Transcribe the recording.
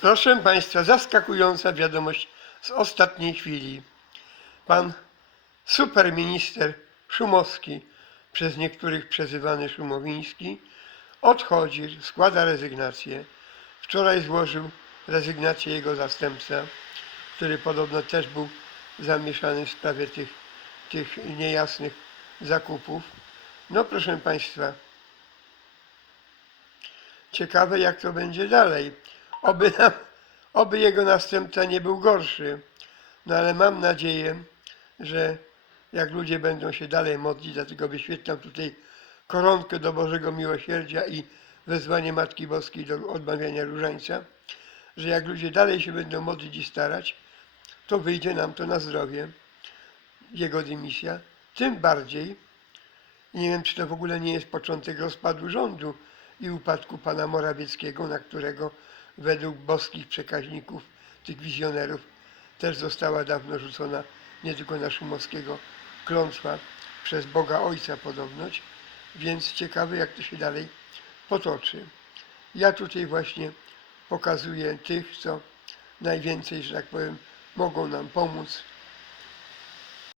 Proszę Państwa, zaskakująca wiadomość z ostatniej chwili. Pan superminister Szumowski, przez niektórych przezywany Szumowiński, odchodzi, składa rezygnację. Wczoraj złożył rezygnację jego zastępca, który podobno też był zamieszany w sprawie tych, tych niejasnych zakupów. No proszę Państwa, ciekawe jak to będzie dalej. Oby, oby jego następca nie był gorszy. No ale mam nadzieję, że jak ludzie będą się dalej modlić, dlatego wyświetlam tutaj koronkę do Bożego Miłosierdzia i wezwanie Matki Boskiej do odmawiania różańca, że jak ludzie dalej się będą modlić i starać, to wyjdzie nam to na zdrowie, jego dymisja. Tym bardziej, nie wiem, czy to w ogóle nie jest początek rozpadu rządu i upadku pana Morawieckiego, na którego według boskich przekaźników, tych wizjonerów, też została dawno rzucona nie tylko na Szumowskiego klątwa przez Boga Ojca podobnoć, więc ciekawe jak to się dalej potoczy. Ja tutaj właśnie pokazuję tych, co najwięcej, że tak powiem, mogą nam pomóc